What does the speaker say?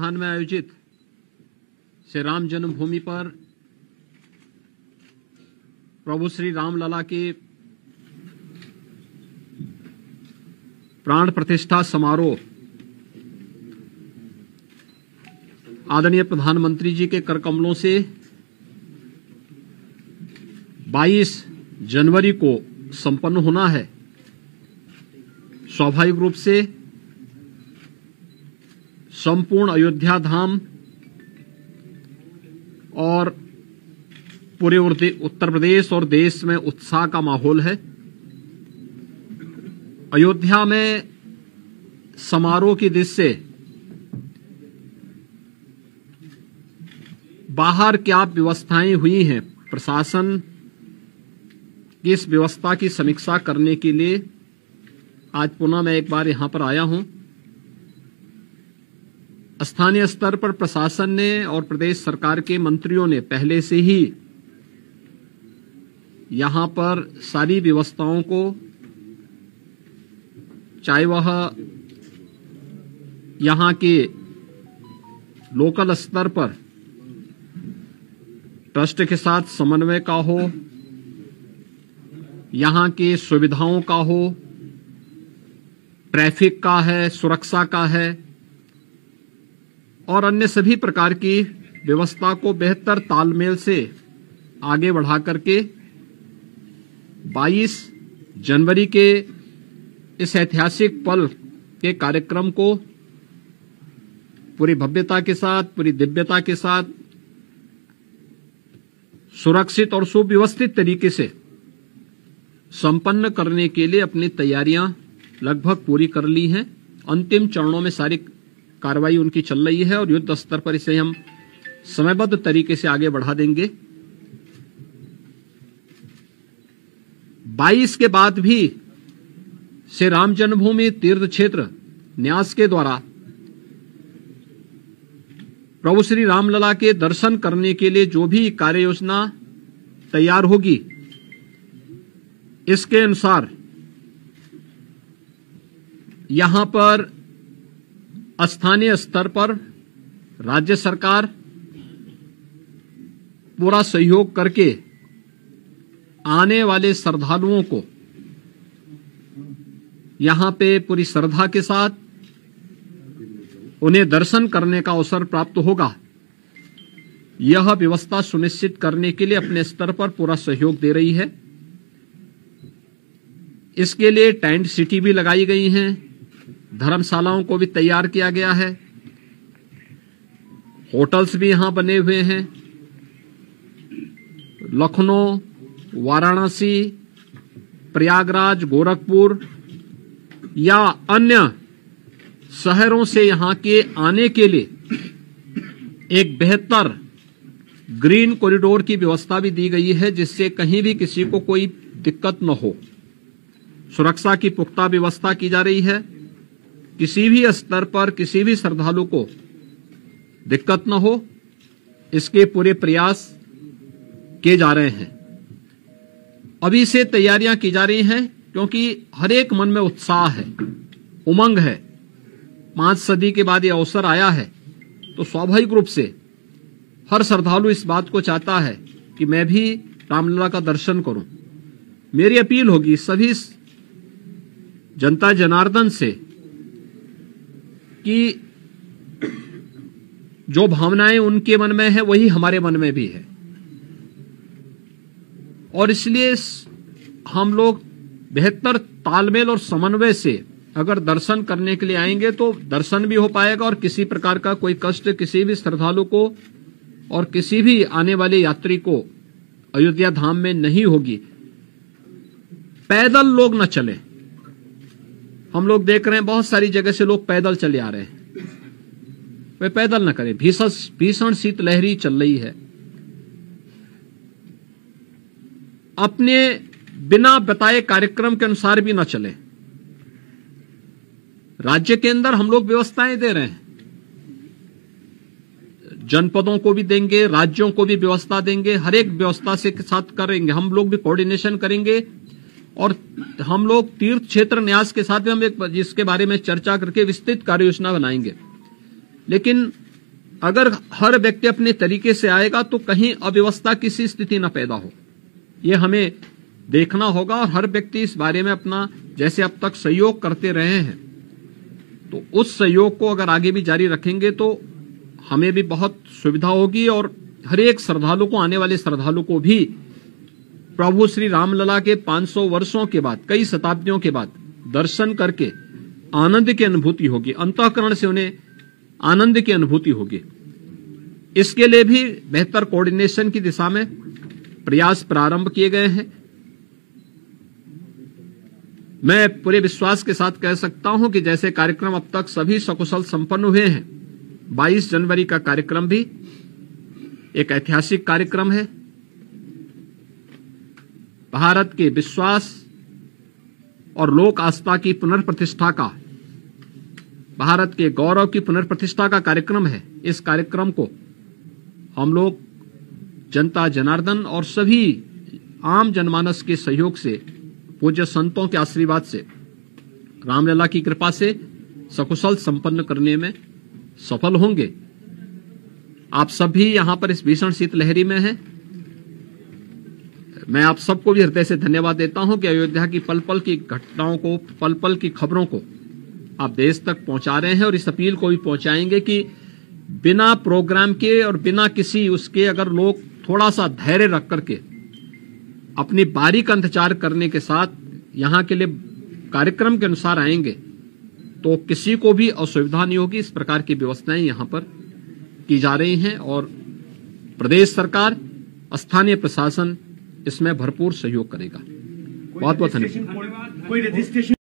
प्रधान में आयोजित श्री राम जन्मभूमि पर प्रभु श्री रामलला के प्राण प्रतिष्ठा समारोह आदरणीय प्रधानमंत्री जी के कर कमलों से 22 जनवरी को संपन्न होना है। स्वाभाविक रूप से संपूर्ण अयोध्या धाम और पूरे उत्तर प्रदेश और देश में उत्साह का माहौल है। अयोध्या में समारोह की दृष्टि से बाहर क्या व्यवस्थाएं हुई हैं, प्रशासन की इस व्यवस्था की समीक्षा करने के लिए आज पुनः मैं एक बार यहां पर आया हूं। स्थानीय स्तर पर प्रशासन ने और प्रदेश सरकार के मंत्रियों ने पहले से ही यहां पर सारी व्यवस्थाओं को, चाहे वह यहां के लोकल स्तर पर ट्रस्ट के साथ समन्वय का हो, यहां के सुविधाओं का हो, ट्रैफिक का है, सुरक्षा का है और अन्य सभी प्रकार की व्यवस्था को बेहतर तालमेल से आगे बढ़ा करके 22 जनवरी के इस ऐतिहासिक पल के कार्यक्रम को पूरी भव्यता के साथ, पूरी दिव्यता के साथ, सुरक्षित और सुव्यवस्थित तरीके से संपन्न करने के लिए अपनी तैयारियां लगभग पूरी कर ली हैं। अंतिम चरणों में सारी कार्रवाई उनकी चल रही है और युद्ध स्तर पर इसे हम समयबद्ध तरीके से आगे बढ़ा देंगे। 22 के बाद भी श्री राम जन्मभूमि तीर्थ क्षेत्र न्यास के द्वारा प्रभु श्री रामलला के दर्शन करने के लिए जो भी कार्य योजना तैयार होगी, इसके अनुसार यहां पर स्थानीय स्तर पर राज्य सरकार पूरा सहयोग करके आने वाले श्रद्धालुओं को यहां पे पूरी श्रद्धा के साथ उन्हें दर्शन करने का अवसर प्राप्त होगा। यह व्यवस्था सुनिश्चित करने के लिए अपने स्तर पर पूरा सहयोग दे रही है। इसके लिए टेंट सिटी भी लगाई गई हैं, धर्मशालाओं को भी तैयार किया गया है, होटल्स भी यहां बने हुए हैं। लखनऊ, वाराणसी, प्रयागराज, गोरखपुर या अन्य शहरों से यहां के आने के लिए एक बेहतर ग्रीन कॉरिडोर की व्यवस्था भी दी गई है, जिससे कहीं भी किसी को कोई दिक्कत न हो। सुरक्षा की पुख्ता व्यवस्था की जा रही है, किसी भी स्तर पर किसी भी श्रद्धालु को दिक्कत न हो, इसके पूरे प्रयास किए जा रहे हैं। अभी से तैयारियां की जा रही हैं क्योंकि हर एक मन में उत्साह है, उमंग है। 5 सदी के बाद ये अवसर आया है तो स्वाभाविक रूप से हर श्रद्धालु इस बात को चाहता है कि मैं भी रामलला का दर्शन करूं। मेरी अपील होगी सभी जनता जनार्दन से कि जो भावनाएं उनके मन में है वही हमारे मन में भी है, और इसलिए हम लोग बेहतर तालमेल और समन्वय से अगर दर्शन करने के लिए आएंगे तो दर्शन भी हो पाएगा और किसी प्रकार का कोई कष्ट किसी भी श्रद्धालु को और किसी भी आने वाले यात्री को अयोध्या धाम में नहीं होगी। पैदल लोग न चले। हम लोग देख रहे हैं बहुत सारी जगह से लोग पैदल चले आ रहे हैं, वे पैदल न करें। भीषण शीतलहरी चल रही है। अपने बिना बताए कार्यक्रम के अनुसार भी न चले। राज्य के अंदर हम लोग व्यवस्थाएं दे रहे हैं, जनपदों को भी देंगे, राज्यों को भी व्यवस्था देंगे, हर एक व्यवस्था से साथ करेंगे। हम लोग भी कोऑर्डिनेशन करेंगे और हम लोग तीर्थ क्षेत्र न्यास के साथ भी हम एक जिसके बारे में चर्चा करके विस्तृत कार्य योजना बनाएंगे। लेकिन अगर हर व्यक्ति अपने तरीके से आएगा तो कहीं अव्यवस्था की सी स्थिति न पैदा हो, ये हमें देखना होगा। और हर व्यक्ति इस बारे में अपना जैसे अब तक सहयोग करते रहे हैं, तो उस सहयोग को अगर आगे भी जारी रखेंगे तो हमें भी बहुत सुविधा होगी और हर एक श्रद्धालु को, आने वाले श्रद्धालु को भी प्रभु श्री रामलला के 500 वर्षों के बाद, कई शताब्दियों के बाद दर्शन करके आनंद की अनुभूति होगी, अंतःकरण से उन्हें आनंद की अनुभूति होगी। इसके लिए भी बेहतर कोऑर्डिनेशन की दिशा में प्रयास प्रारंभ किए गए हैं। मैं पूरे विश्वास के साथ कह सकता हूं कि जैसे कार्यक्रम अब तक सभी सकुशल संपन्न हुए हैं, 22 जनवरी का कार्यक्रम भी एक ऐतिहासिक कार्यक्रम है। भारत के विश्वास और लोक आस्था की पुनर्प्रतिष्ठा का, भारत के गौरव की पुनर्प्रतिष्ठा का कार्यक्रम है। इस कार्यक्रम को हम लोग जनता जनार्दन और सभी आम जनमानस के सहयोग से, पूज्य संतों के आशीर्वाद से, रामलला की कृपा से सकुशल संपन्न करने में सफल होंगे। आप सभी यहां पर इस भीषण शीतलहरी में हैं। मैं आप सबको भी हृदय से धन्यवाद देता हूं कि अयोध्या की पल पल की घटनाओं को, पल पल की खबरों को आप देश तक पहुंचा रहे हैं और इस अपील को भी पहुंचाएंगे कि बिना प्रोग्राम के और बिना किसी उसके अगर लोग थोड़ा सा धैर्य रख करके अपनी बारी का इंतजार करने के साथ यहां के लिए कार्यक्रम के अनुसार आएंगे तो किसी को भी असुविधा नहीं होगी। इस प्रकार की व्यवस्थाएं यहां पर की जा रही हैं और प्रदेश सरकार, स्थानीय प्रशासन इसमें भरपूर सहयोग करेगा। बहुत बहुत धन्यवाद।